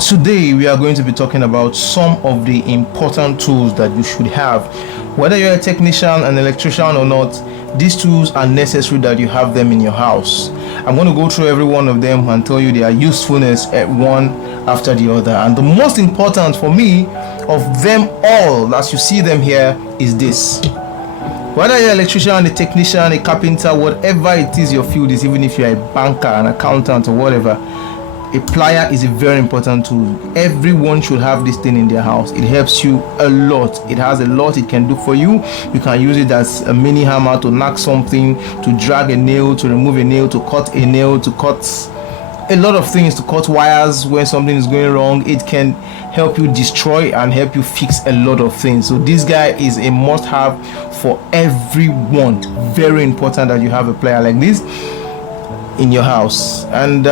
Today we are going to be talking about some of the important tools that you should have. Whether you're a technician, an electrician or not, these tools are necessary that you have them in your house. I'm going to go through every one of them and tell you their usefulness at one after the other. And the most important for me of them all, as you see them here, is this. Whether you're an electrician, a technician, a carpenter, whatever it is your field is, even if you're a banker, an accountant or whatever, a plier is a very important tool. Everyone should have this thing in their house. It helps you a lot. It has a lot it can do for you. You can use it as a mini hammer to knock something, to drag a nail, to remove a nail, to cut a nail, to cut a lot of things, to cut wires when something is going wrong. It can help you destroy and help you fix a lot of things. So this guy is a must-have for everyone. Very important that you have a plier like this in your house. And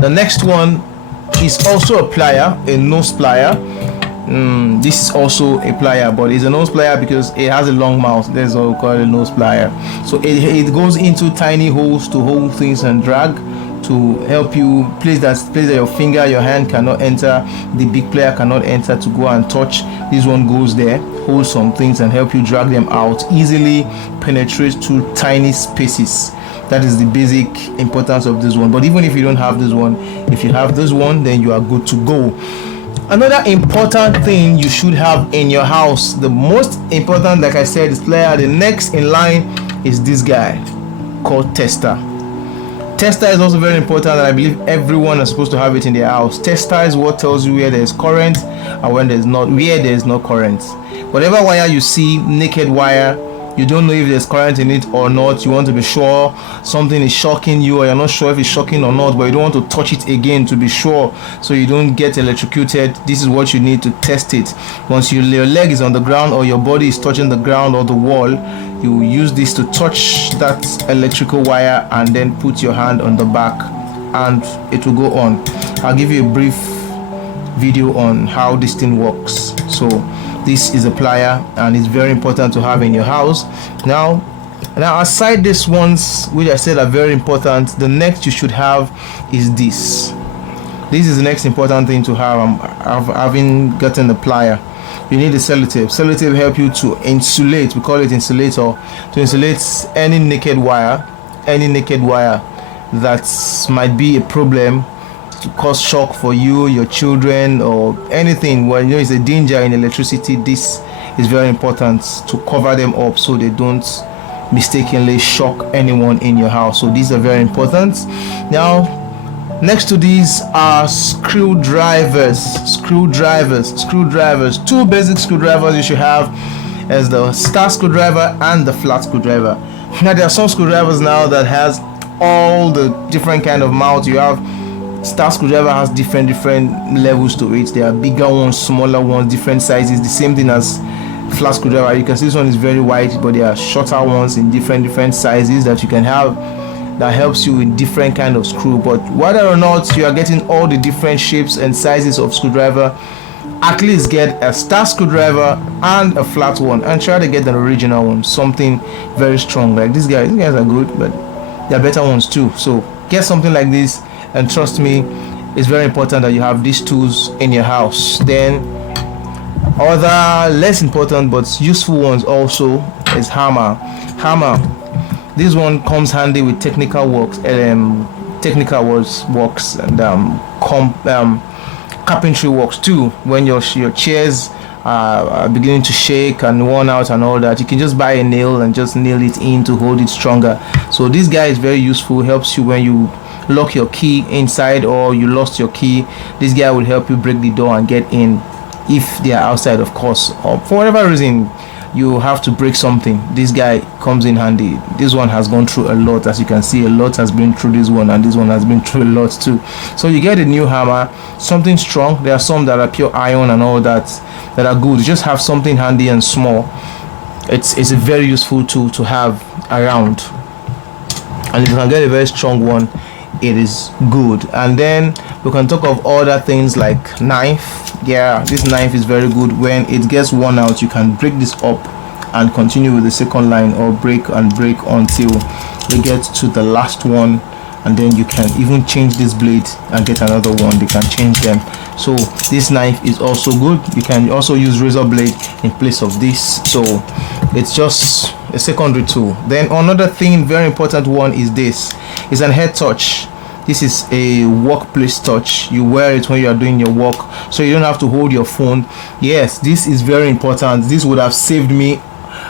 the next one is also a plier, a nose plier. This is also a plier, but it's a nose plier because it has a long mouth. That's what we call it, a nose plier. So it goes into tiny holes to hold things and drag, to help you place that your finger, your hand cannot enter, the big plier cannot enter to go and touch. This one goes there, holds some things and help you drag them out easily, penetrate to tiny spaces. That is the basic importance of this one. But even if you don't have this one, if you have this one, then you are good to go. Another important thing you should have in your house, the most important, like I said, is plier. The next in line is this guy called tester. Tester is also very important, and I believe everyone is supposed to have it in their house. Tester is what tells you where there is current and when there is not, where there is no current. Whatever wire you see, naked wire, you don't know if there's current in it or not, you want to be sure something is shocking you, or you're not sure if it's shocking or not, but you don't want to touch it again to be sure so you don't get electrocuted. This is what you need to test it. Once your leg is on the ground or your body is touching the ground or the wall, you use this to touch that electrical wire and then put your hand on the back and it will go on. I'll give you a brief video on how this thing works. So this is a plier and it's very important to have in your house. Now aside these ones which I said are very important, the next you should have is this. This is the next important thing to have. Having gotten the plier, you need a sellotape. Sellotape help you to insulate, we call it insulator, to insulate any naked wire that might be a problem, to cause shock for you, your children, or anything. Well, you know, it's a danger in electricity. This is very important to cover them up so they don't mistakenly shock anyone in your house. So these are very important. Now next to these are screwdrivers. Two basic screwdrivers you should have, as the star screwdriver and the flat screwdriver. Now there are some screwdrivers now that has all the different kind of mouths. You have star screwdriver has different levels to it. There are bigger ones, smaller ones, different sizes. The same thing as flat screwdriver. You can see this one is very wide, but there are shorter ones in different sizes that you can have, that helps you in different kind of screw. But whether or not you are getting all the different shapes and sizes of screwdriver, at least get a star screwdriver and a flat one, and try to get the original one, something very strong like these guys. These guys are good, but there are better ones too. So get something like this, and trust me, it's very important that you have these tools in your house. Then other less important but useful ones also is hammer. This one comes handy with technical works and carpentry works too. When your chairs are beginning to shake and worn out and all that, you can just buy a nail and just nail it in to hold it stronger. So this guy is very useful, helps you when you lock your key inside or you lost your key. This guy will help you break the door and get in, if they are outside, of course, or for whatever reason you have to break something. This guy comes in handy. This one has gone through a lot, as you can see. A lot has been through this one, and this one has been through a lot too. So you get a new hammer, something strong. There are some that are pure iron and all that are good. You just have something handy and small. It's a very useful tool to have around, and if you can get a very strong one, it is good. And then we can talk of other things like knife. Yeah, this knife is very good. When it gets worn out, you can break this up and continue with the second line, or break until you get to the last one and then you can even change this blade and get another one. They can change them. So this knife is also good. You can also use razor blade in place of this, so it's just a secondary tool. Then another thing, very important one, is this is an head touch. This is a workplace touch. You wear it when you are doing your work, so you don't have to hold your phone. Yes, this is very important. This would have saved me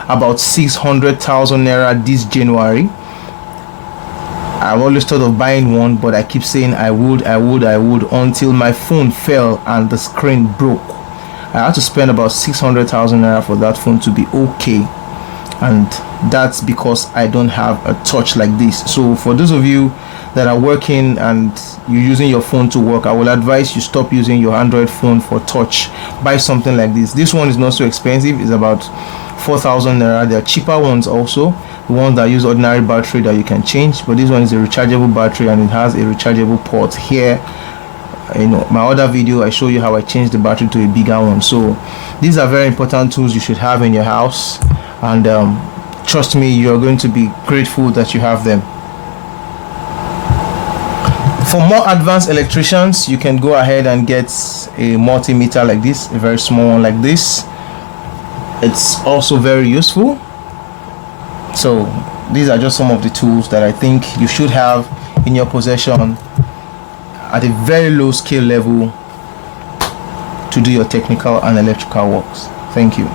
about 600,000 naira this January. I've always thought of buying one, but I keep saying I would until my phone fell and the screen broke. I had to spend about 600,000 naira for that phone to be okay, and that's because I don't have a touch like this. So for those of you that are working and you're using your phone to work, I will advise you stop using your Android phone for touch. Buy something like this. This one is not so expensive. It's about 4,000 naira. There are cheaper ones also, the ones that use ordinary battery that you can change, but this one is a rechargeable battery and it has a rechargeable port here. You know, my other video I show you how I changed the battery to a bigger one. So these are very important tools you should have in your house, and trust me, you're going to be grateful that you have them. For more advanced electricians, you can go ahead and get a multimeter like this, a very small one like this. It's also very useful. So these are just some of the tools that I think you should have in your possession at a very low skill level to do your technical and electrical works. Thank you.